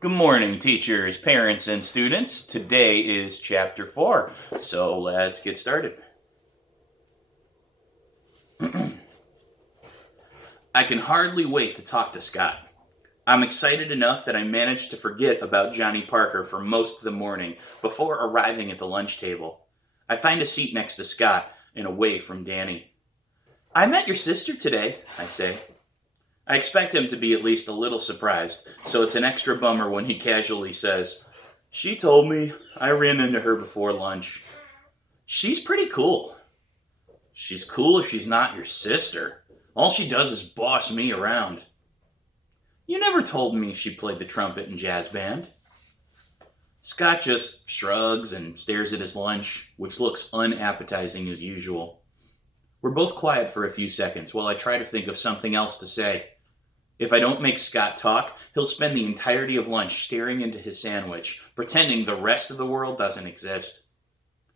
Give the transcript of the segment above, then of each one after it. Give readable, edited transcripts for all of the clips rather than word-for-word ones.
Good morning, teachers, parents, and students. Today is Chapter 4, so let's get started. I can hardly wait to talk to Scott. I'm excited enough that I managed to forget about Johnny Parker for most of the morning before arriving at the lunch table. I find a seat next to Scott and away from Danny. I met your sister today, I say. I expect him to be at least a little surprised, so it's an extra bummer when he casually says, "She told me. I ran into her before lunch. She's pretty cool." "She's cool if she's not your sister. All she does is boss me around." "You never told me she played the trumpet in jazz band." Scott just shrugs and stares at his lunch, which looks unappetizing as usual. We're both quiet for a few seconds while I try to think of something else to say. If I don't make Scott talk, he'll spend the entirety of lunch staring into his sandwich, pretending the rest of the world doesn't exist.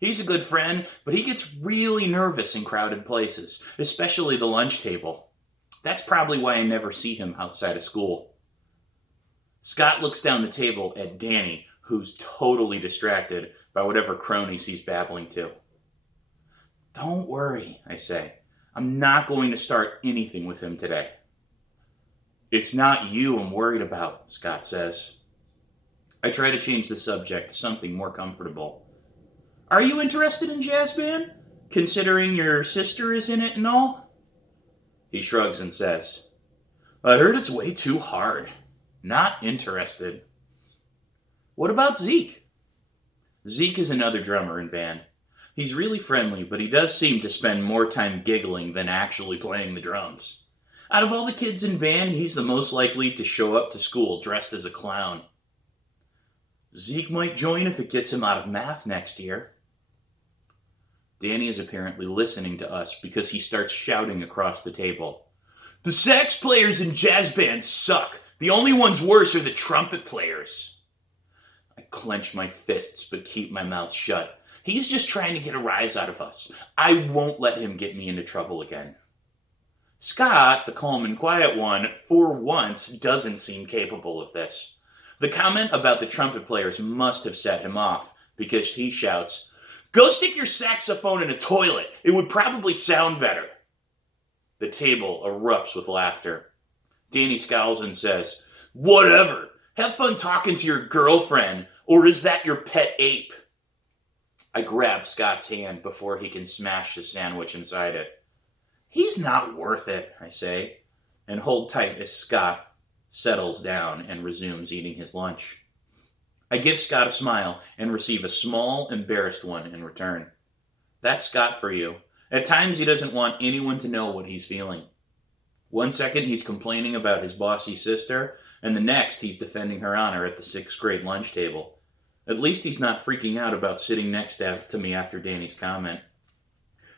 He's a good friend, but he gets really nervous in crowded places, especially the lunch table. That's probably why I never see him outside of school. Scott looks down the table at Danny, who's totally distracted by whatever cronies he's babbling to. "Don't worry," I say. "I'm not going to start anything with him today." "It's not you I'm worried about," Scott says. I try to change the subject to something more comfortable. "Are you interested in jazz band, considering your sister is in it and all?" He shrugs and says, "I heard it's way too hard. Not interested." "What about Zeke?" Zeke is another drummer in band. He's really friendly, but he does seem to spend more time giggling than actually playing the drums. Out of all the kids in band, he's the most likely to show up to school dressed as a clown. "Zeke might join if it gets him out of math next year." Danny is apparently listening to us because he starts shouting across the table. "The sax players in jazz bands suck. The only ones worse are the trumpet players." I clench my fists but keep my mouth shut. He's just trying to get a rise out of us. I won't let him get me into trouble again. Scott, the calm and quiet one, for once doesn't seem capable of this. The comment about the trumpet players must have set him off, because he shouts, "Go stick your saxophone in a toilet. It would probably sound better." The table erupts with laughter. Danny scowls and says, "Whatever. Have fun talking to your girlfriend, or is that your pet ape?" I grab Scott's hand before he can smash his sandwich inside it. "He's not worth it," I say, and hold tight as Scott settles down and resumes eating his lunch. I give Scott a smile and receive a small, embarrassed one in return. That's Scott for you. At times he doesn't want anyone to know what he's feeling. One second he's complaining about his bossy sister, and the next he's defending her honor at the 6th grade lunch table. At least he's not freaking out about sitting next to me after Danny's comment.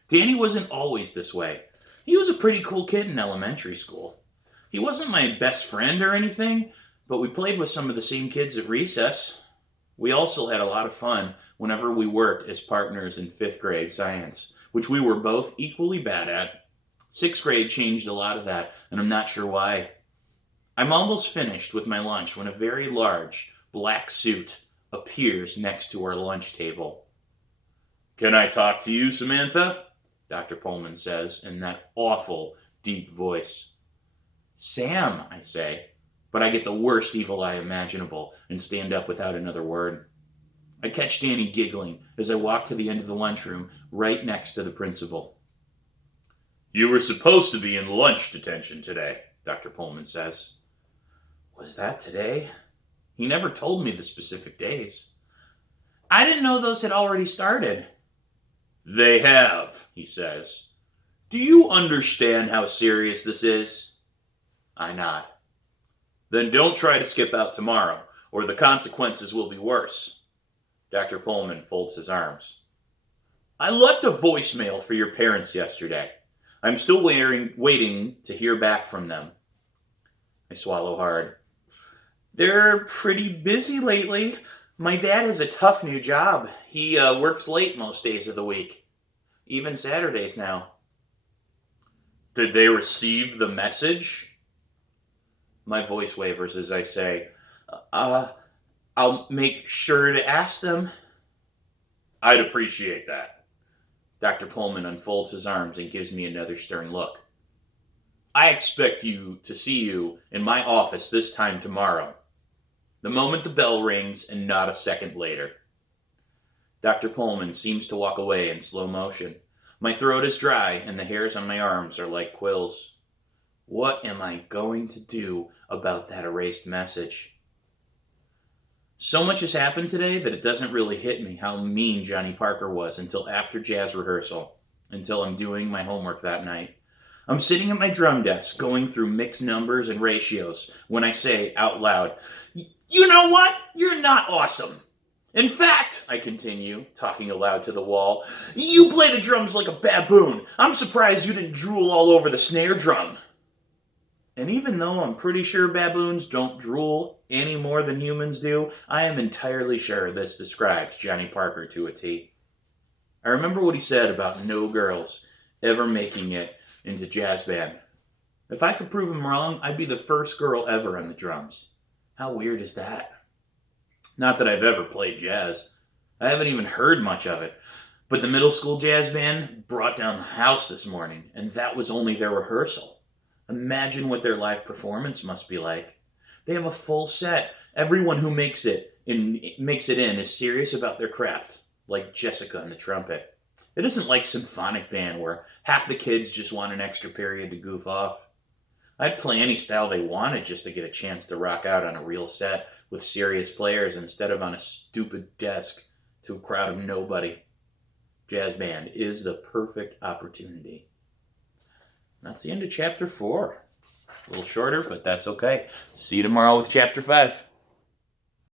Danny wasn't always this way. He was a pretty cool kid in elementary school. He wasn't my best friend or anything, but we played with some of the same kids at recess. We also had a lot of fun whenever we worked as partners in 5th grade science, which we were both equally bad at. 6th grade changed a lot of that, and I'm not sure why. I'm almost finished with my lunch when a very large, black suit appears next to our lunch table. "Can I talk to you, Samantha?" Dr. Pullman says in that awful, deep voice. "Sam," I say, but I get the worst evil eye imaginable and stand up without another word. I catch Danny giggling as I walk to the end of the lunchroom right next to the principal. "You were supposed to be in lunch detention today," Dr. Pullman says. Was that today? He never told me the specific days. I didn't know those had already started. "They have," he says. "Do you understand how serious this is?" I nod. "Then don't try to skip out tomorrow, or the consequences will be worse." Dr. Pullman folds his arms. "I left a voicemail for your parents yesterday. I'm still waiting to hear back from them." I swallow hard. "They're pretty busy lately. My dad has a tough new job. He works late most days of the week. Even Saturdays now." "Did they receive the message?" My voice wavers as I say, Uh, I'll make sure to ask them. I'd appreciate that. Dr. Pullman unfolds his arms and gives me another stern look. I expect you to see you in my office this time tomorrow. The moment the bell rings and not a second later. Dr. Pullman seems to walk away in slow motion. My throat is dry and the hairs on my arms are like quills. What am I going to do about that erased message? So much has happened today that it doesn't really hit me how mean Johnny Parker was until after jazz rehearsal, until I'm doing my homework that night. I'm sitting at my drum desk going through mixed numbers and ratios when I say out loud, "You know what? You're not awesome. In fact," I continue, talking aloud to the wall, "you play the drums like a baboon. I'm surprised you didn't drool all over the snare drum." And even though I'm pretty sure baboons don't drool any more than humans do, I am entirely sure this describes Johnny Parker to a T. I remember what he said about no girls ever making it into jazz band. If I could prove him wrong, I'd be the first girl ever on the drums. How weird is that? Not that I've ever played jazz. I haven't even heard much of it. But the middle school jazz band brought down the house this morning, and that was only their rehearsal. Imagine what their live performance must be like. They have a full set. Everyone who makes it in is serious about their craft, like Jessica and the trumpet. It isn't like symphonic band where half the kids just want an extra period to goof off. I'd play any style they wanted just to get a chance to rock out on a real set with serious players instead of on a stupid desk to a crowd of nobody. Jazz band is the perfect opportunity. That's the end of chapter 4. A little shorter, but that's okay. See you tomorrow with chapter 5.